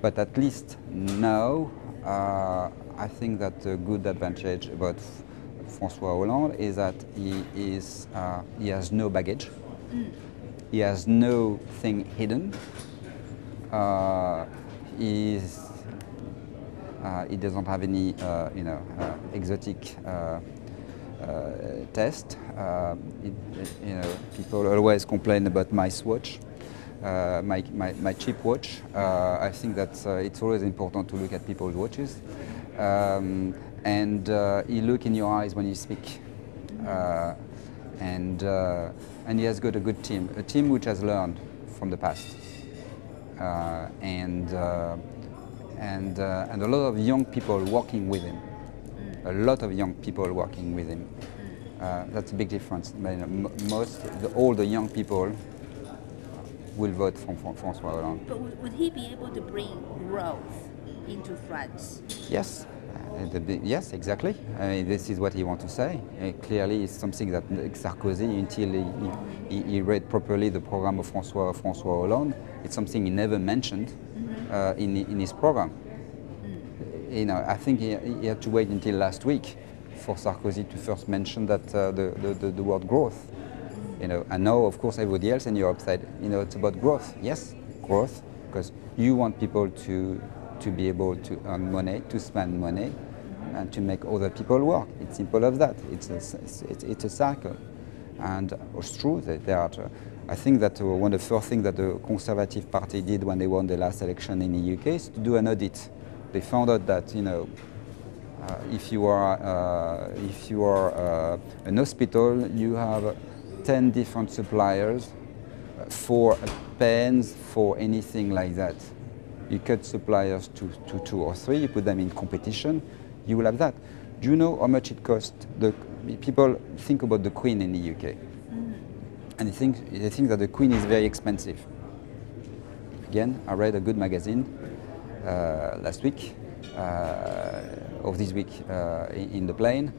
But at least now, I think that the good advantage about François Hollande is that he has no baggage. He has no thing hidden. He doesn't have any, exotic test. People always complain about my watch, my cheap watch. I think that it's always important to look at people's watches, and you look in your eyes when you speak, and he has got a good team, a team which has learned from the past, and a lot of young people working with him. A lot of young people working with him. That's a big difference. All the young people will vote for François Hollande. But would he be able to bring growth into France? Yes. Yes, exactly. This is what he wants to say. Clearly, it's something that Sarkozy, until he read properly the program of François Hollande, it's something he never mentioned in his program. I think he had to wait until last week for Sarkozy to first mention that the word growth. And now, of course, everybody else in Europe said, it's about growth. Yes, growth, because you want people to be able to earn money, to spend money, and to make other people work. It's simple as that. It's a cycle. And it's true that I think that one of the first things that the Conservative Party did when they won the last election in the UK is to do an audit. They found out that if you are an hospital, you have 10 different suppliers for pens, for anything like that. You cut suppliers to 2 or 3, you put them in competition, you will have that. Do you know how much it costs? People think about the Queen in the UK, and they think that the Queen is very expensive. Again, I read a good magazine last week, of this week in the plane.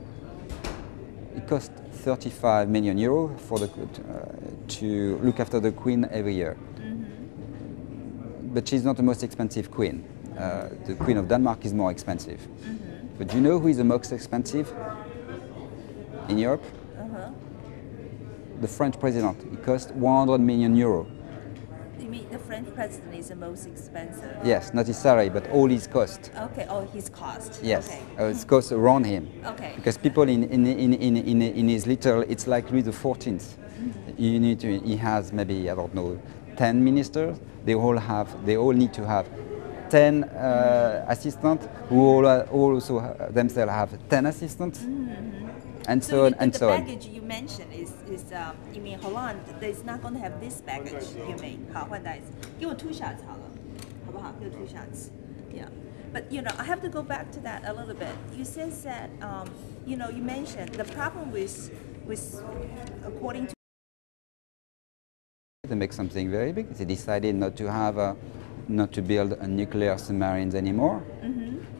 It cost 35 million euro to look after the Queen every year. But she's not the most expensive queen. The Queen of Denmark is more expensive. But do you know who is the most expensive in Europe? The French president. It costs 100 million euro. You mean the French president is the most expensive? Yes, not his salary, but all his cost. Okay, all his cost. Yes, Okay. it's cost around him. Okay. Because people in his little, it's like Louis XIV. He has maybe, I don't know, 10 ministers. They all need to have 10 assistants who also themselves have 10 assistants, and so on and so on. The baggage you mentioned is you mean Hollande is not going to have this baggage. You mean 好，换袋子，给我 2 shots 好了，好不好？给我 2 shots. Yeah. But I have to go back to that a little bit. You said that you mentioned the problem with according to They make something very big. They decided not to build nuclear submarines anymore.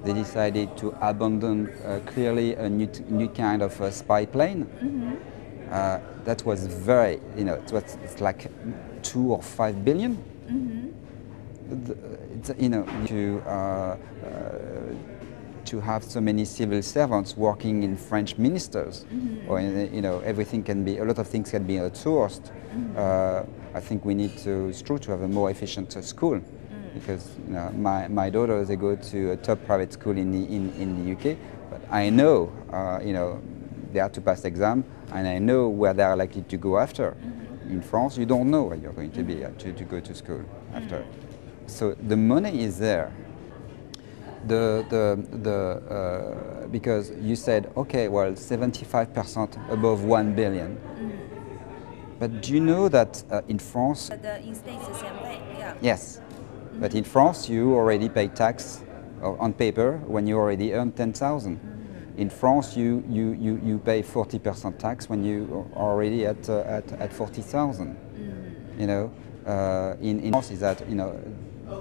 They decided to abandon clearly a new kind of spy plane. That was very, it's like 2 or 5 billion. To have so many civil servants working in French ministers, or everything can be, a lot of things can be outsourced. I think we need to, it's true, to have a more efficient school, because my daughters, they go to a top private school in the UK, but I know they have to pass exam, and I know where they are likely to go after. In France, you don't know where you're going to be to go to school after. So the money is there. Because you said, okay, well, 75% above 1 billion. But do you know that in France? in States the same thing. Yeah. Yes, but in France you already pay tax on paper when you already earn 10,000. In France you pay 40% tax when you are already at 40,000. In France is that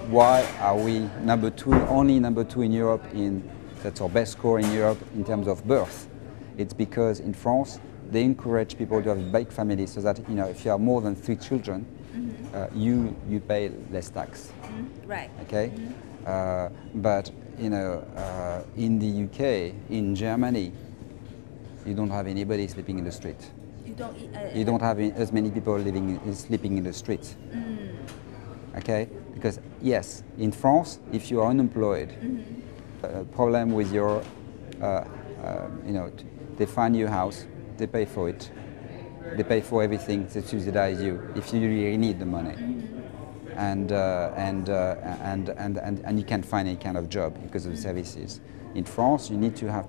why are we only number two in Europe that's our best score in Europe in terms of birth? It's because in France, they encourage people to have big families so that, if you have more than 3 children, you pay less tax. Right. Okay? But, in the UK, in Germany, you don't have anybody sleeping in the street. You don't have as many people sleeping in the street. Okay? Because yes, in France, if you are unemployed, problem with your, they find your house, they pay for it, they pay for everything, they subsidize you if you really need the money, and you can't find any kind of job because of the services. In France,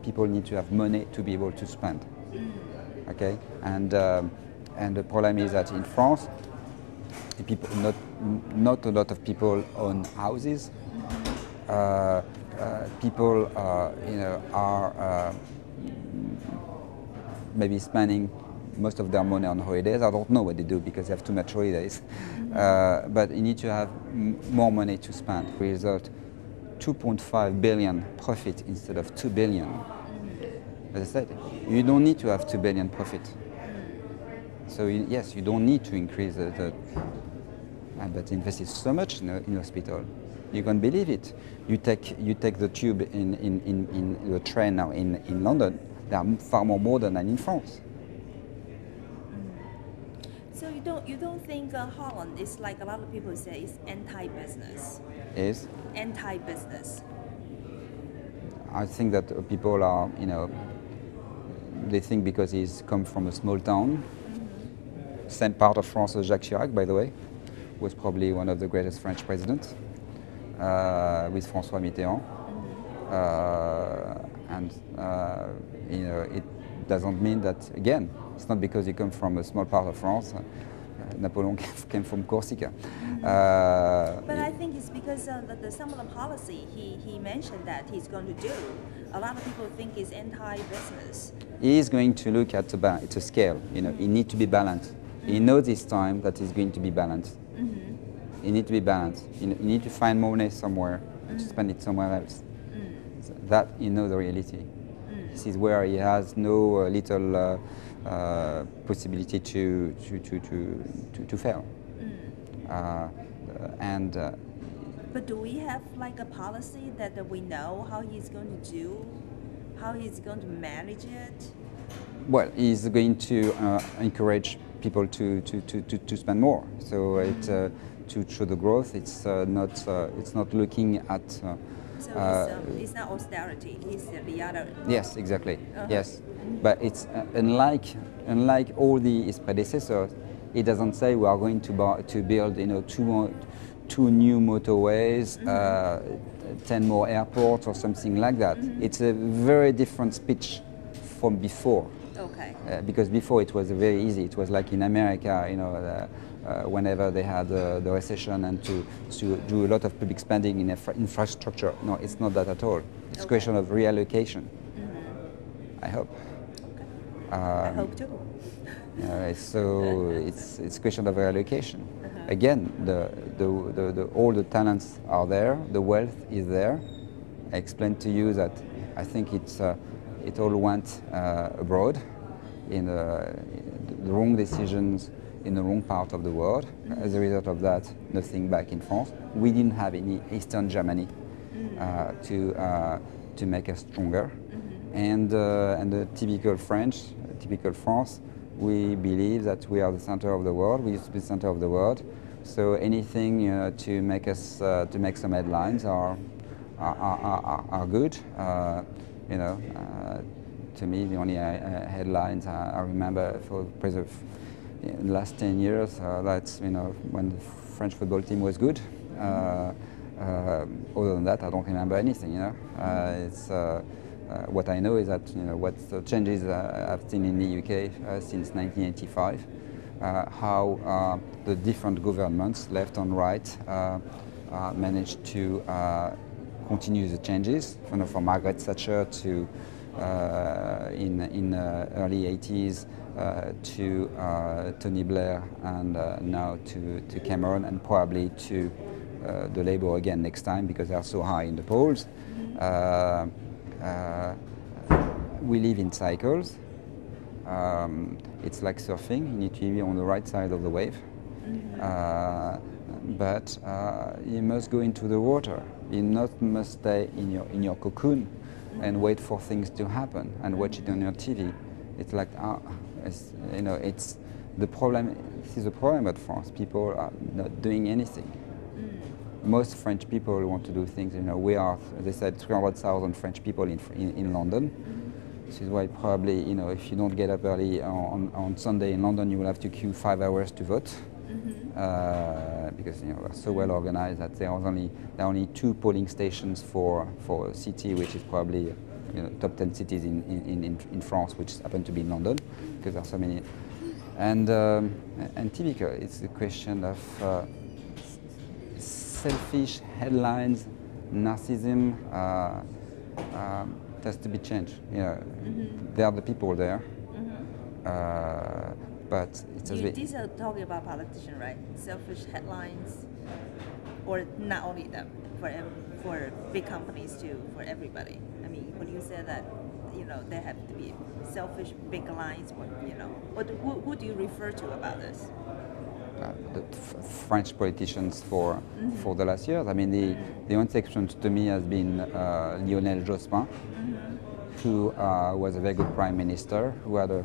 people need to have money to be able to spend. Okay, and the problem is that in France, not a lot of people own houses. People, are maybe spending most of their money on holidays. I don't know what they do because they have too much holidays. But you need to have more money to spend. Result, 2.5 billion profit instead of 2 billion. As I said, you don't need to have 2 billion profit. So yes, you don't need to increase but invested so much in hospital. You can't believe it. You take the tube in the train now in London. There are far more modern than in France. So you don't think Holland is like a lot of people say is anti-business? Is Anti-business. I think that people are, they think because he's come from a small town, same part of France as Jacques Chirac, by the way, was probably one of the greatest French presidents, with François Mitterrand. It doesn't mean that, again, it's not because you come from a small part of France. Napoleon came from Corsica. But I think it's because some of the policy he mentioned that he's going to do. A lot of people think it's anti-business. He is going to look at it's a scale. He needs to be balanced. He knows this time that he's going to be balanced. You need to be balanced. You need to find money somewhere to spend it somewhere else. So that the reality. This is where he has no little possibility to fail. But do we have like a policy that we know how he's going to do, how he's going to manage it? Well, he's going to encourage people to spend more. So to show the growth, it's not looking at. It's not austerity. It's the other. Yes, exactly. Yes, but it's unlike all his predecessors. It doesn't say we are going to build two new motorways, 10 more airports or something like that. It's a very different speech from before. Okay. Because before it was very easy. It was like in America, whenever they had the recession and to do a lot of public spending in infrastructure. No, it's not that at all. It's a question of reallocation. I hope. Okay. I hope too. So it's a question of reallocation. Again, all the talents are there, the wealth is there. I explained to you that I think it all went abroad in the wrong decisions in the wrong part of the world. As a result of that, nothing back in France. We didn't have any Eastern Germany to make us stronger. And the typical France, we believe that we are the center of the world. We used to be the center of the world. So anything to make us to make some headlines are good. To me, the only headlines I remember for the last 10 years, that's when the French football team was good. Other than that, I don't remember anything. What I know is that what the changes I've seen in the UK since 1985, how the different governments, left and right, managed to continue the changes, from Margaret Thatcher to in early 80s to Tony Blair, and now to Cameron, and probably to the Labour again next time because they are so high in the polls. we live in cycles. It's like surfing. You need to be on the right side of the wave. But you must go into the water. You must stay in your cocoon and wait for things to happen and watch it on your TV. It's like, it's the problem. This is the problem at France. People are not doing anything. Most French people want to do things. They said 300,000 French people in London. This is why probably, if you don't get up early on Sunday in London, you will have to queue 5 hours to vote. Because we're so well organized that there are only 2 polling stations for a city which is probably top 10 cities in France, which happen to be in London, because there are so many. And typical, it's a question of selfish headlines, narcissism. It has to be changed. There are the people there. But it's these are talking about politicians, right? Selfish headlines, or not only them, for big companies too, for everybody. I mean, when you say that, they have to be selfish big lines, who do you refer to about this? The French politicians for the last years. I mean, the only exception to me has been Lionel Jospin, who was a very good prime minister, who had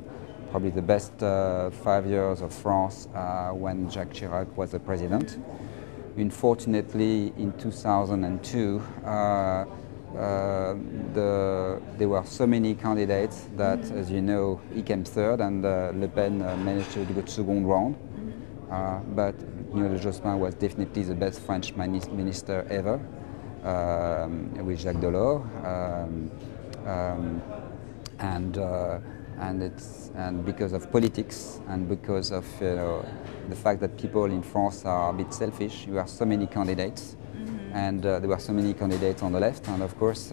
probably the best 5 years of France when Jacques Chirac was the president. Unfortunately, in 2002, there were so many candidates that, as you know, he came third, and Le Pen managed to go to second round. But Lionel Jospin was definitely the best French minister ever, with Jacques Delors. And because of politics and because of the fact that people in France are a bit selfish, you have so many candidates, and there were so many candidates on the left, and of course,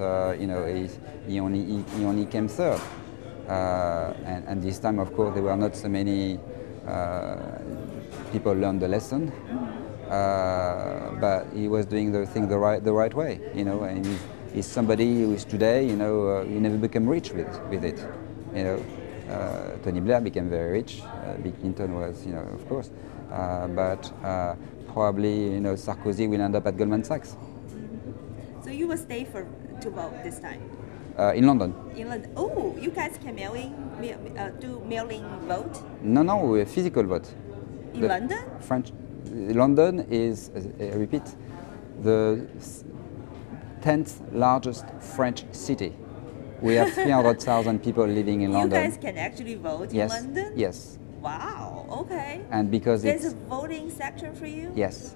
he only came third. And this time, of course, there were not so many people learned the lesson, but he was doing the thing the right way, and he's somebody who is today, he never became rich with it. Tony Blair became very rich. Bill Clinton was, of course, but probably, Sarkozy will end up at Goldman Sachs. So you will stay to vote this time? In London. In London. Oh, you guys can do mail-in vote? No, a physical vote. In London? London is, I repeat, the 10th largest French city. We have 300,000 people living in London. You guys can actually vote in London? Yes. Wow, okay. And because there's a voting section for you? Yes.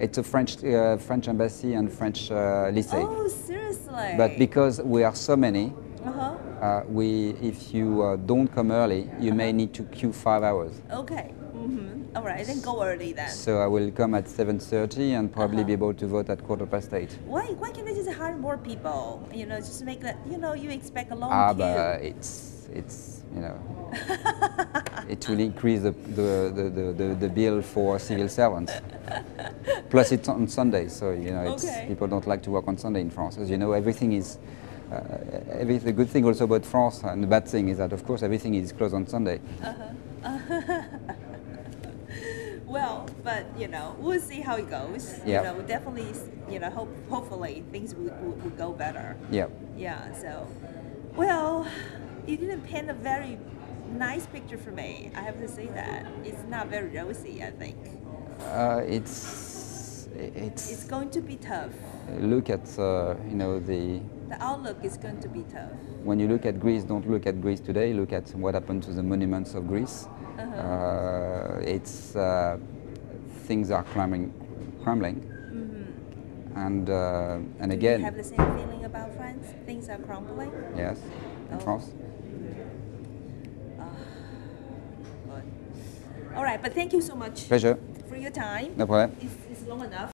It's a French embassy and French lycée. Oh, seriously? But because we are so many, if you don't come early, you may need to queue 5 hours. Okay. All right, then go early then. So I will come at 7:30 and probably be able to vote at 8:15. Why can't they just hire more people? Just make that, you expect a long queue. But it's it will increase the bill for civil servants. Plus it's on Sunday, so people don't like to work on Sunday in France. As you know, everything is the good thing also about France, and the bad thing is that of course everything is closed on Sunday. Well, but we'll see how it goes. Yeah. We definitely, hopefully things will go better. Yeah. Yeah. So, well, you didn't paint a very nice picture for me. I have to say that it's not very rosy. I think. It's going to be tough. Look at the outlook is going to be tough. When you look at Greece, don't look at Greece today. Look at what happened to the monuments of Greece. Things are crumbling. And again. Do you have the same feeling about France? Things are crumbling. Yes, in France. Good. All right, but thank you so much. Pleasure. For your time. No problem. It's long enough.